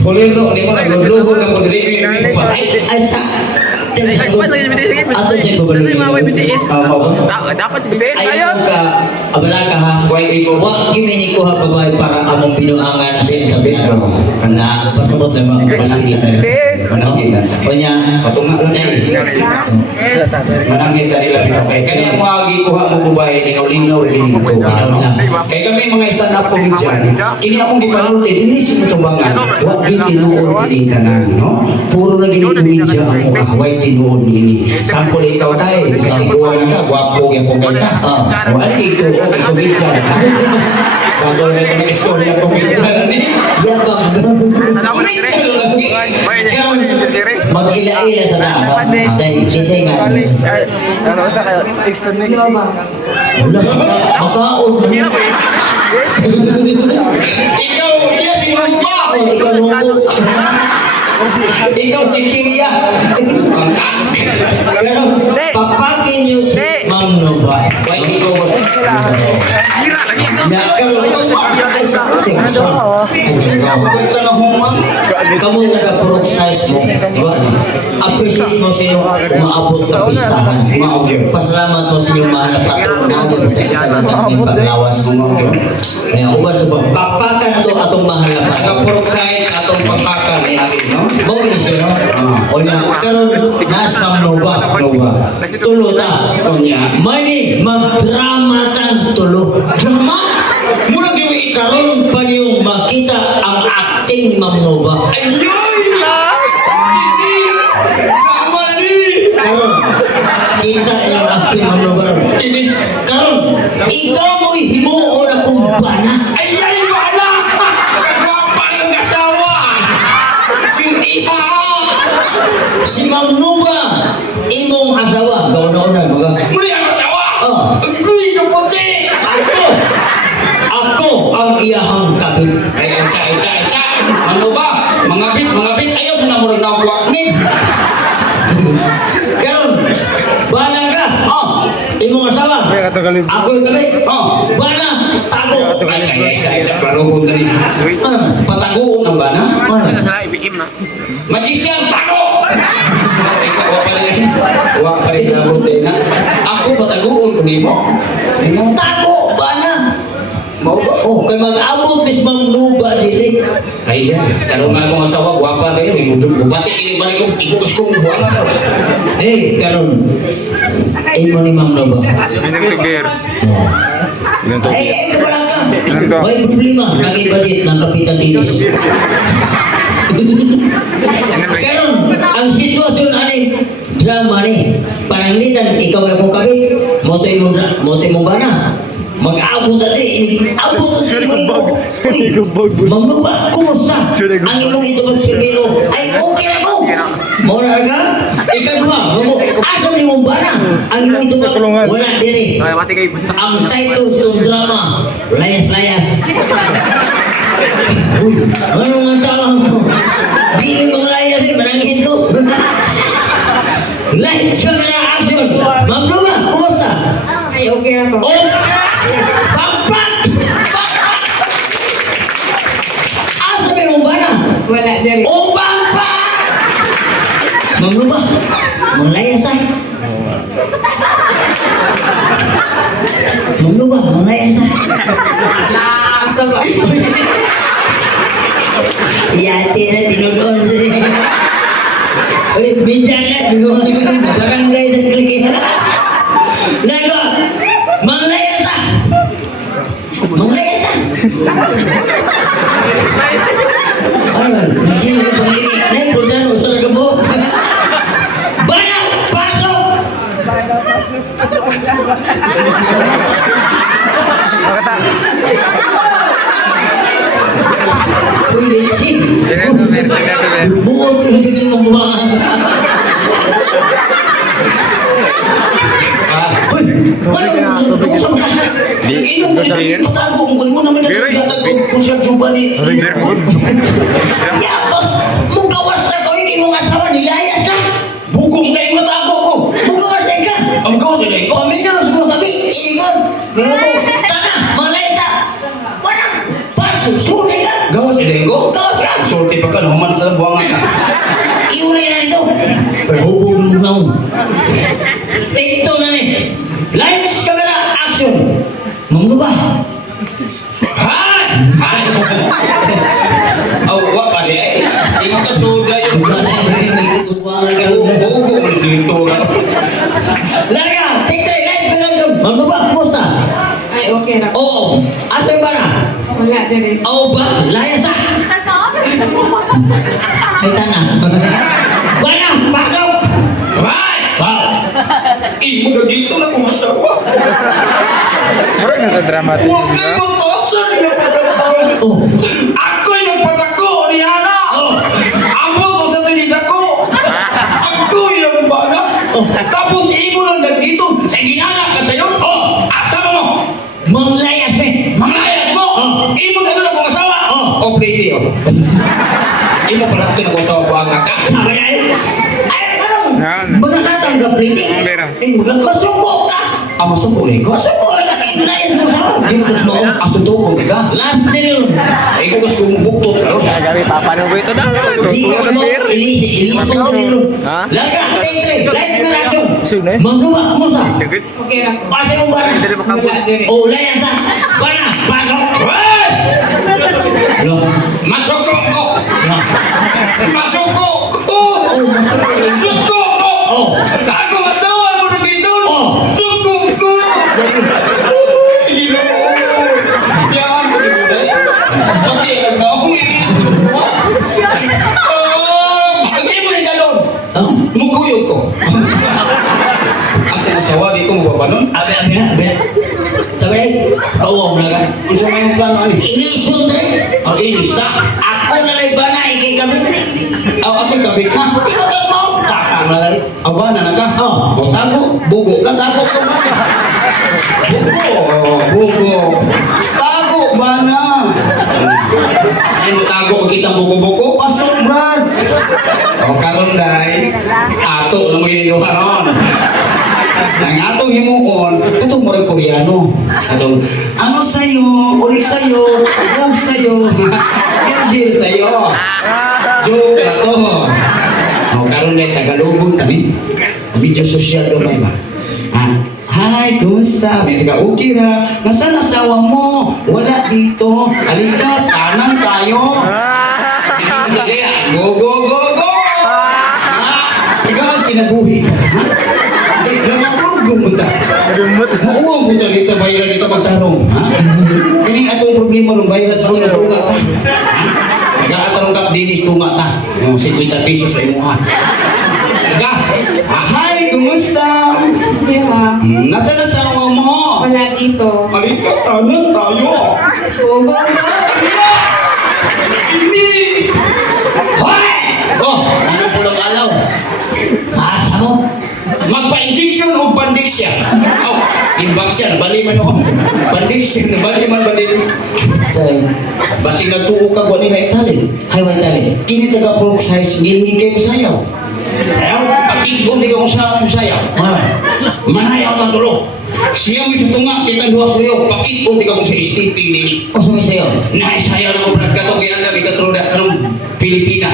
Bolero, ini mana dulu kan mau dari Atau saya berbalik dapat BTS ayo ka abalaka ha wa gimini ko ha babay para among binuangan sin gabi kana pasabot lemang manangin manangin onya patunga manangin kanila bitaw kay kanya mo agi kuha mo babay lingaw-lingaw gini to kay kami mga stand up comedian kini akong gipanulti dinhi si mutumbangan wa gid tinuod ini tanan no puro na gini comedian ang ahway tinuod ini sampol ikaw tay sa iguan ka gwapo yang pugay ka wala kito comedian bago na kami istorya comedian ni ya bang mag-ila-ila sa tao dahil kisay nga ano sa kayo extend ni makaon ikaw siya si Lumba ikaw nungo ikaw chichiria pero papakin niyo si Ma'am Nova why ikaw na kalau ikaw ito na humang kamu taga-purok size mo diba? Appreciate mo sa iyong umaabot na pistahan pasalamat mo sa iyong mahal na patron na talagang paglawas kaya uban sa bakpakan ito atong mahal na patron taga-purok size atong pagpakan ni akin no mo ginisyo no? O na karon naas Ma'am Nova tulo ta Tonya mani magdrama tan tulo drama murag giwi karon pa niyong makita ang acting ni Ma'am Nova ayoy na drama ni karon kita yung acting Ma'am Nova ini karon ikaw mo himuon akong bana ayay bala kagwapa ng asawa sintiha si Ma'am Nova imong asawa gauna-una mga muli ang asawa oh agoy ka puti ako ang iyahang kabit ay isa ano ba mga bit ayaw sa namurang nawak ni karon bana ka imong asawa ako yung kabit bana tago ay isa karuhon na rin patagoon ang bana magician tago ikaw wa pa rin na ako patagoon ko ni mo tago bana mau ba oh kay mag-abot bis Ma'am Nova dire ay karon nga akong asawa gwapa na yun bubati ini balik ko ibus kong buwan na hey karon imo ni Ma'am Nova ay ito ba lang ka may problema naging budget ng Kapitan Dinis karon ang sitwasyon ani drama ni pananglitan ikaw ay kong kabit motoy mo bana mag-abot natin abot sa iyo Ma'am Nova kumusta ang imong ito magsirbero ay okay ako mora ka ikadua mo asam ni mong bana ang imong ito wala diri ang title sa drama layas uy anong ang tawag mo di mong layas manangin ko lights camera action Ma'am Nova kumusta ay okay ako Pagpag! Asa may mong bana? wala diri O pagpag! Ma'am Nova, manglayas ay. Ma'am Nova, manglayas ay. asa ba Iyati na tinudoon siya. Uy, bincang na, tinudoon ka. Barangay na lagi. Nago, manglayas ay. Manglayas ay. Ano, nagsino ka pang lini. Nay, kuldan, usar ka po. Bana, pasok! Uy, lensin. Buot ko hindi mong buwangan. Hoy, ano, usap ka. Nag-inom ka rin, matago. Kung mo naman nagkatag kung siya juba ni... Yabang, mong gawas na ko, hindi mong asawa, nilayas ka. Bugong kayo matago ko. Mong gawas na ka. Ang gawa sa ko. Paminaw sa mga tabi, inigon. Minuto, tana, malay ka. Wala, paso, suri ka. Gawa sa ko? Gawas ka. Sorti pa ka, human ka buwangan ka. Iuri na nito. Perhubog mo na. TikTok na ni. Lights, camera, action. Mamno ba? Hay! Hay! Oh, wak pa di ay. Ingat ka soda yun. Bukan na yung buwangan ka. Bugo mo dito. Larga, TikTok, lights, camera, action. Mamno ba? Kumusta? Ay, okay na po. Oo. Asa yung bara? Wala, Jerry. Oo ba? Layas na. Ay, tana. Bara, pasok. Hay! Wow. Imo na dito na kumasawa. Murag na sa dramatic. Huwag kayo magtasan ng pagkakataon. Oh. Ako'y nagpatako ni Hana. Amo ko sa tinida ko. Ako'y ang bana. Tapos imo lang nagdito. Sa ginana ka sa'yo. Oh, asa mo? Manglayas me. Manglayas mo. Imo na doon ako asawa. Oh, pretty oh. Imo pala ito na kung asawa ko ang aka. Sabi na yun. Ay, anong? Yan. Manatanggap rin eh. Ang lera. Imo lang ka. Masuko ka. Masuko rin ko. Masuko ka. Layas mo sa Imo ka mo. Asuto ko ka. last din yun. Iko kas kumubuktot ka. Kagabi papanubo ito na. Di Tutuwa ko ng mo. beer. Ilis mo ka nilo. Ha? Larga, take three. Light na reaction. Sino eh? Mamluwa, kumusta? Sige. Okay na po. Pasa yung bara. Wala, Jerry. Oh, layas na. Bara, pasok. Hey! Lo. Masuko ko. Lo. Masuko ko. Oh, masuko. Suko ko. Oh. Ako asawa mo na dito. Oh. Suko ko. Ginoo. Yan mo na dito. Pati ang akong Pag-i mo yung galon. Oh. Mukuyog ko. Ako asawa, di ko mababanon. Abi, abi na, abi na. Sabi na, kawang na ka. Kung sa may plano ani. Inisyon na rin. Ang inis na. Ako na rin ba na ikay kami? Ako kabit na. Ikaw ka mo. Takang na rin. Aba na ka. Oh. O tago. Bugo ka. Tago ka ba na? Bugo. Tago ba na? Ay mo tago kita bugo-bugo. Pasok Brad. O karon day. Ato na mo iniluha ron. Nang atong himuon, katong mo rin Koreano. Katong, ano sa'yo, ulik sa'yo, huwag sa'yo, gil sa'yo. Joke na to. O, karon na Tagalogon kami. Video social doon ba? Hi, kumusta? May sige, okay na. Nasaan asawa mo? Wala dito. Halika, tanan tayo. Sige, go, go, go, go! Ikaw ang kinabuhi. Ha? Dramaturgo mo ta. Gamot. Mauwang mo dito bayaran ito magtarong. Ha? Kini atong problema ng bayaran tarong na tunga ta. Nag-aatarong kap dinis tunga ta. Yung 50 pesos sa imo ha. Taga. Hi, kumusta? Okay ha. Nasa asawa mo? Wala dito. Halika, tanan tayo. Go, go, go. Hindi! Hoy! Oh, ano po lang alaw? Asa mo? Magpa-injection o bandiksya? Oh, imbaksya, bali man o. Bandiksya, bali man bali. Tay, Basi nagtuo ka ba nila itali? hay wala tali. Kini taga-proxize, hindi kayo sayaw. Sayaw? Pagkigbon, di ka kung saan sayaw. Mana? Manayaw ta tulo. Siya mo sa tunga, kita duwa suyo. Pagkigbon, di ka kung sa STP nini. O sumisayo? Naisayaw na ko, Brad. Katong kaya na, ikatruda, kanong Pilipina.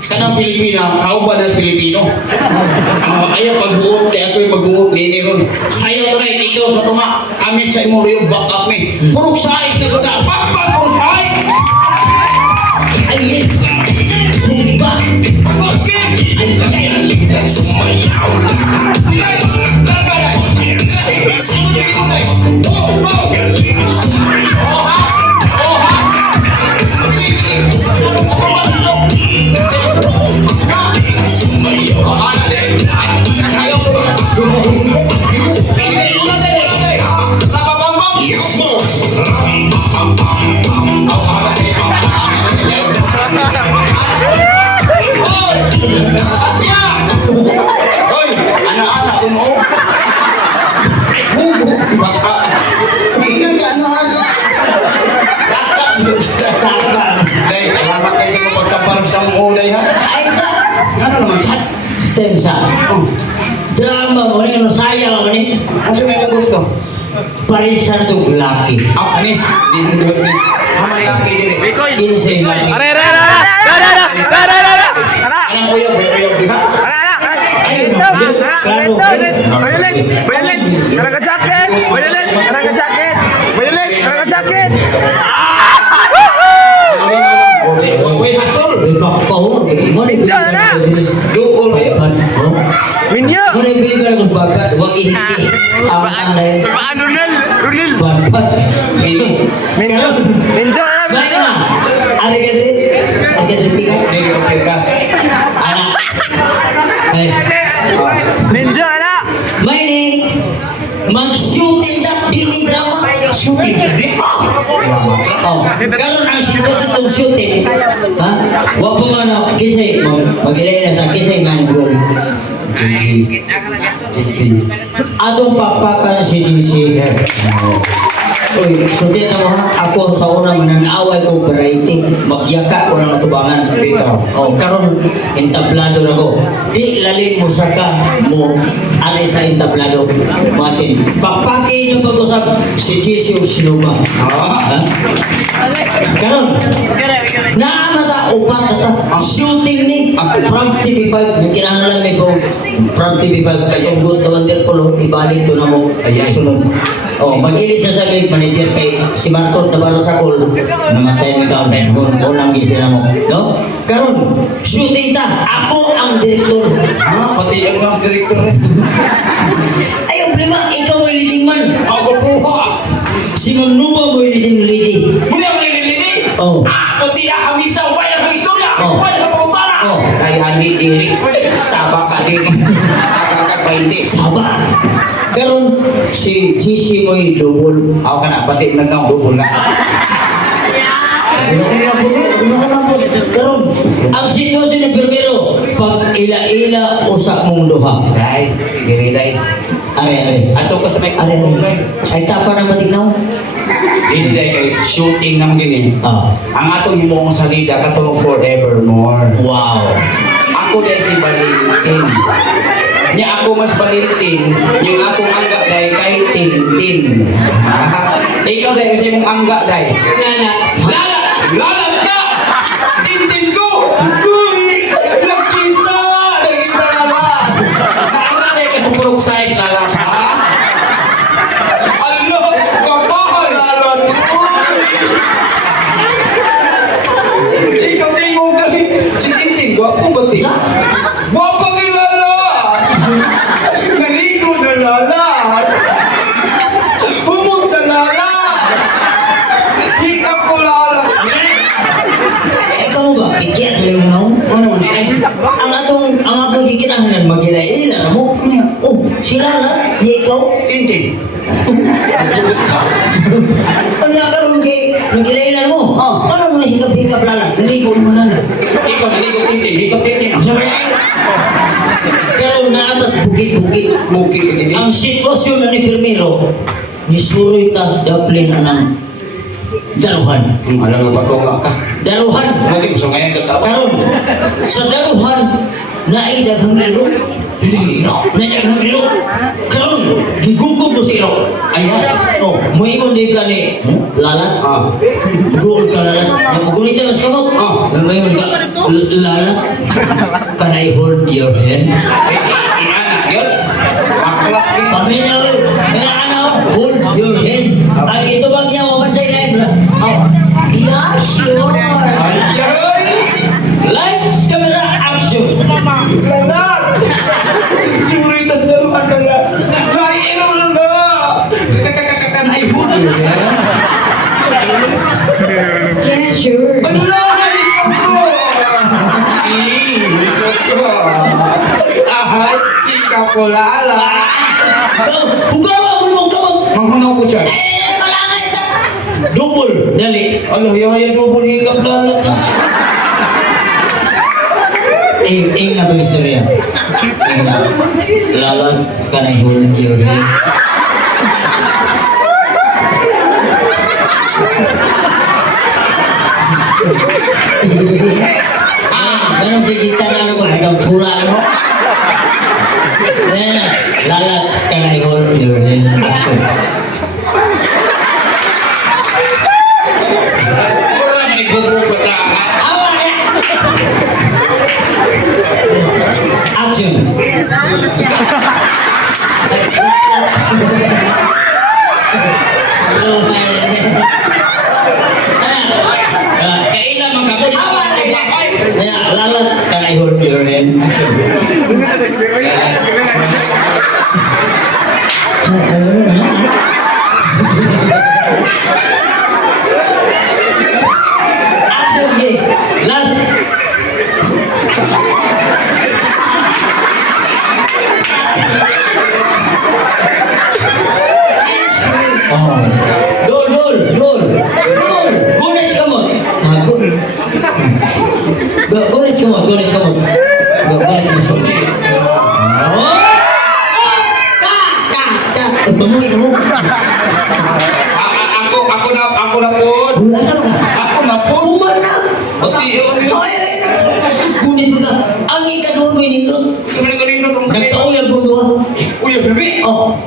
Kanang Pilipina, kauban na Pilipino. Ayaw pagbuot, kaya ako'y pagbuot ni ron. Sayaw na rin, ikaw sa tunga. Kami sa imo rin, back up me. Purok sais na ganda. Pakpak, purok sais! Ay, yes! Sumba! Yeah! bata. Tingnan ka ano. Takang. Dahil salamat kayo sa pagkaparang sa mong ulay ha. Ay sa. Ano naman sa? Stem sa. Oh, Drama mo rin, masaya mo rin. ano may gusto? Parisan to laki. Ani, di. Haman laki din eh. Kinsay laki. Are, are, are, are, are, are, are, are, are. Anong uyab, uyab di ha? Ayun, klaro. Violet, Violet, karang ka jacket. Violet, karang ka jacket. Violet, karang ka jacket. Uy, hasol. May pakpaw. Minsan na. Doon kayo. Minyo. Mo na bili ka ng babat, wag ihiti. Ang anay. Baan Ronel, Ronel. Babat. Minyo, minyo na, Baik minyo. na. Ari ka diri. Ari ka diri pikas. Hindi ko pagkas. Anak. Eh. Minyo na. May ni. Mag-shooting that dili drama. Shooting sa Oh, karon ang shooting itong shooting. Ha? Wa pa man na kisay magilay na sa kisay nga ng goal. JC. Atong pakpakan si GC. Uy, shooting na mo ha. Ako sa una mananaway ko variety. Magyaka ko ng natubangan. Bitaw. Oh, karon entablado na ko. Di lalim mo sa ka mo alay sa entablado. Matin. Pakpakin yung pag-usap si GC o Sinuma. Ha? Karon. Naamata upat na ta. Shooting ni from TV5. Kinahanglan may po from TV5. Kayong good na wonderful. Ibalik to na mo. Ayan. Sunod. Oh, mag-ilis na sa lead manager kay si Marcos Navarro Sacol. Namatay ni Kaunten. Unang gising na mo. No? Karon, shooting ta. Ako ang direktor. Pati ang mas director eh. Ay, problema, ikaw ay leading man. Ako po ha. Sinunuba mo yung leading lady. Muli ako nililini. Oh. Pati ang hamisa, wala kang istorya. Oh. Wala kang pautana. Oh. Ay, hali diri. Sabak ka diri. Nakakagpainti. Saba. Karon, si GC mo yung double. Ako ka na, pati nagdubol na. Karon, ang sitwasyon ng Permero, pag ila-ila usak mong duha. Day, diri day. Are. Ato ka sa may Are. Ay tapa ng matignaw. Dili day kay shooting naman gini. Ah. Ang atong himong salida katong forevermore. Wow. Ako day si Balintin. Niya ako mas Balintin, yung akong angga day kay Tintin. Ikaw day kasi mong angga day. Lala. Lala! Lala ka! Tintin ko! Kuy! Nakita! Nakita naman! Naara day ka sa purong size lala ka. Alo! Kapahal lala ko! Ikaw tingog day. Si Tintin, gwapo ba ti? Gwapo kay lala! Naligo na lala! Humog na lala! Hikap ko lala! Ikaw mo ba? Kikiyat mo yung naong? Ano man eh? Ang atong kikinahanan magila-ila na mo. Oh, sila na? Di ikaw? Tintin. Ano na karoon kay magila-ila mo? Oh. Ano mga hingap-hingap lala? Naligo naman na. Ikaw naligo Tintin. Hikap Tintin. Pero naatas bukit-bukit. Mukit ka gini. Ang sitwasyon na ni Permero, nisuroy ta daplin anang daruhan. Alam mo patunga ka. Daruhan. Hindi mo sa ngayon kakawa. Karon sa daruhan naidaghang iro. Naidaghang iro. Karon gigugog mo si iro. Ayan. Oh, moingon di ka ni lalat. Ah. Gugol ka lalat. Nagugulit ka sa kamot. Ah. Moingon ka lalat. Can I hold your hand? Inanak yun. Aklak ni. Pamilya rin. Kaya ano, hold your hand. Ang ito bang niya mo sa ilalim? Oh. Yeah, sure. Lights, camera, action. Lalat! Siguritas na naman na. Naiinom lang na. Kakakakakanay mo. Yeah, sure. Ano lang? Ikaw ko. Isot ko. Ahay, ikaw ko lala. Hugaw ako mong kamot. Manghunaw ko dyan. Malangay ka. Double, dali. Ano, yung double hikap lala na. Ing na ba istorya? Ing na. Lalat, can I hold your hand? Ganun si kita na ano ko, hanggang tsura ano. Lalat ka na hold your hand. Action. Wala may bubukot na. Awa na! Action. Kailan man kamo dito Awa ka na! Lalat ka na hold your hand. Action. Action day. Last. Oh. Dol. Gunit come on. Gunit come on. Gunit come on. Oh. Ta. Bamuy mo. Ako na po. Asa ka? Ako na po. Uman na. Pati yun yun. Ay. Gunit ka. Ang ikadon mo nindot. Kami ko rin nung Nagtauyan mo doon. Uy, bebe. Oh.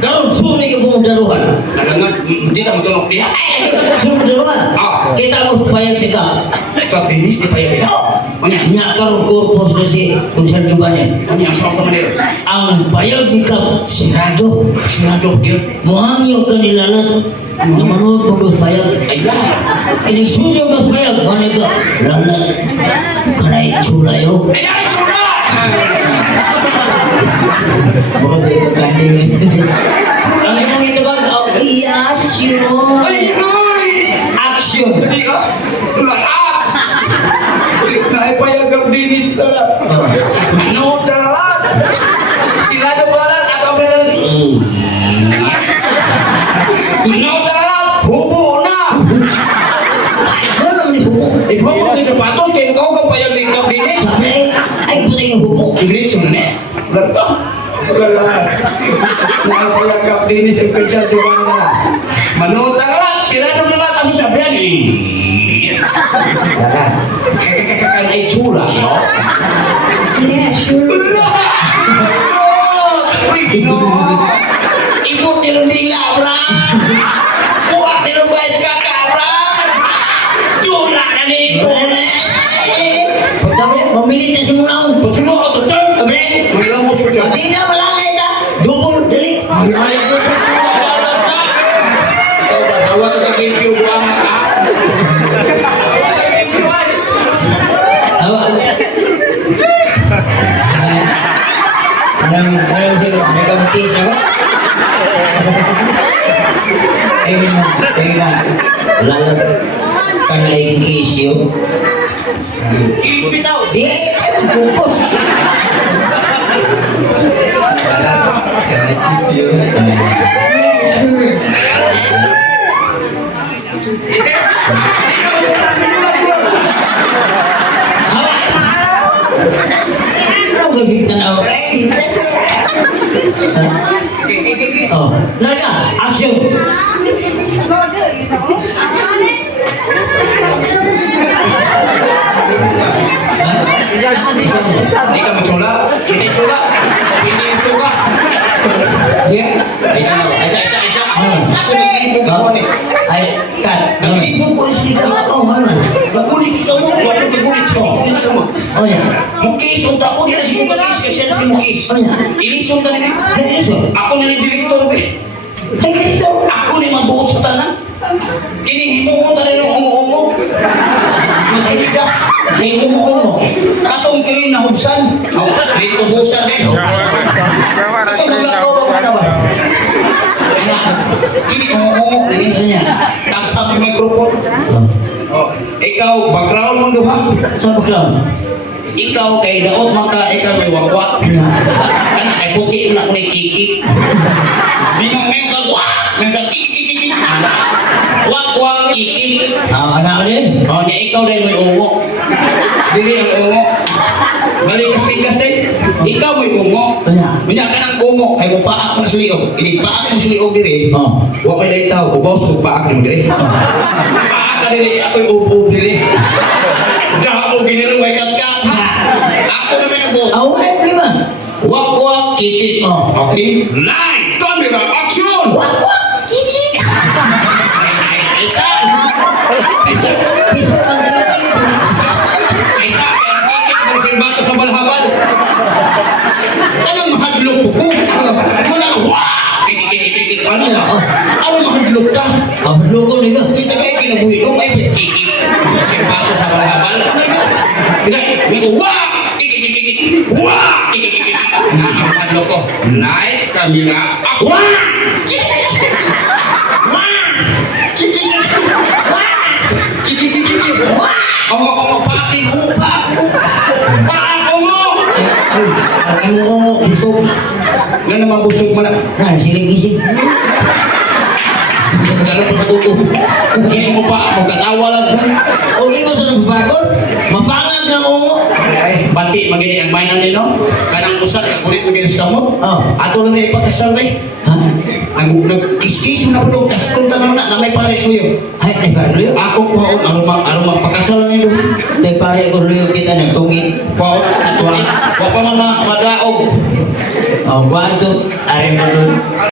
Karon suri ka mo daruhan. Alangan, hindi na matulog niya. Suri mo daruhan. Ah. Kita mo payag ni ka. Ito, binis, di pa yun. Ano yan? Nya karon korpos na si Kunsan Jubanen. Ano yan? Saan ka manero? Ang payag ni ka sirado. Sinado, yun. Muhangyo ka nilalat. Nga manood mo dos payag. Ay, lang. Inig-suyo dos payag. Manay ka. Lalat. Kanay chulayo. Ay, ay, tula! Baka ba yung kanding. Ang imong itabag. Oh, yes, yun. Ay, ay! Action. Hindi ka. Lahat! Naipayag ang dinis na lang. Ano? Dalalat! Sinado pala at ang pala. Ano? Dalalat! Hubo na! Ano naman ni Hugo? Ikaw mo ng sapatos kaya ikaw kang payag ng ang dinis. Sabi ay puti yung Hugo. Ingrid, sino na? Lahat. Lahat. Naipayag ang dinis ang Christian Giovanni na lang. Manood dalalat! Sinado na lahat ang sabihan. Lahat. Kakakakan ay tsura, no? Yeah, sure. Uy, no! Ibot nilong nila, bra! Buwak nilong guys kakabra! Tsura na nito! Pagkabalik, mamilit na simulang. Pagsulo ko to, Chang! Kabalik. Wala mo sa Chang! Hindi na malangay ka. Dubol, dali. Ay, ay, ito tsura na ta! Ikaw ba, tawag ka kay Pio Buanga, ha? Tawa. Anong sino? May kamatis ako? Ayun na. Lalat ka na yung kisyo. Kiss me daw! Di, pupos. Ano gawin ka na? Oh, Narka, action! Hindi ka matsula! Kita yung tsura! Hindi yung suka! Yeah? Hindi ka na ba? Isa! Ako nag-ibo ka mo eh! Ay, kat. Nag-ibo ko rin sila ka! Oh, ano? Magulit ka mo! Wala ka gulit siya! Magulit ka mo! Oh, yeah. Mukis! Unta ko! Di na siya mukis! Kasi na siya mukis! Oh, yeah. Ilisong ka nila! Ganito. Ako na yung direktor be! Kay ganito. Ako ni magbuot sa tanan! Kinihimuon na rin yung umo-umo! Masalida! Nahimuon mo. Katong kirin na hubsan! Oh, kirin ubusan din! Katong maglakaw ba ka ba? Ano? Kini umo-umo din! Ano niya? Tagsap yung microphone! Oh, ikaw, background mo duha! Sa background. Ikaw kay daot maka ikaw may wakwak. Kana kay puti na ko kiki. Minong kagwa. Nang sa kiki. Wak kikik. Anak ni. Oh, nya ikaw dahil may ungo. Dili ang ungo. Balik ka pikas din. Ikaw may ungo. Kanya. Manya ka ng ungo. Kaya mo paak ng siliog. Ini paak ng siliog diri. Oh. Wa may laitaw. Ubaw sa paak ng diri. Paak ka diri. Ako'y ub diri. Dahil ginirong way kat-kat. Ako naman nag-uot. Away, di ba? Wak kikik. Oh. Okay. Light. Camera action. Wak, kiki. Isa. Isa. Bisa ang kiki. Isa. Kikik mo sirbato sa balhabal. Anong mahadlok ko? Muna, wah! Kikik. Ano? Anong mahadlok ka? Apa loko ni ka? Kita kayo kinabuhi ko, ay kikik. Sirbato sa balhabal. Hindi, wah! Kikik. Wah! Kikik. Ang mahadlok ko. Light, camera, action! Wah! Wah! Kiki. Wah! Kikik. Ongo, pati, Paako mo! Ay, ang imong busog. Nga naman busog mo na. Nah, siling isig. Gano'n pa sa kuko. Hindi mo pa, magkatawa lang. O imo sa nagbabagon, mapangag ng ungo. Ay, bati, magini ang mainan nino. Kanang usat, kulit magini sa kamot. Oh. Ato lang may ipagkasal na eh. Ha? Nag-kiss-kiss mo na po, kaskunta naman na may pare suyo. Ay, ay, paruyo. Ako kuhaon, ano magpakasal nilo. Tay pare ko luyo kita nagtungin. Kuhaon, atuin. Wa pa man madaog. Oh, kuha ito. Ari mo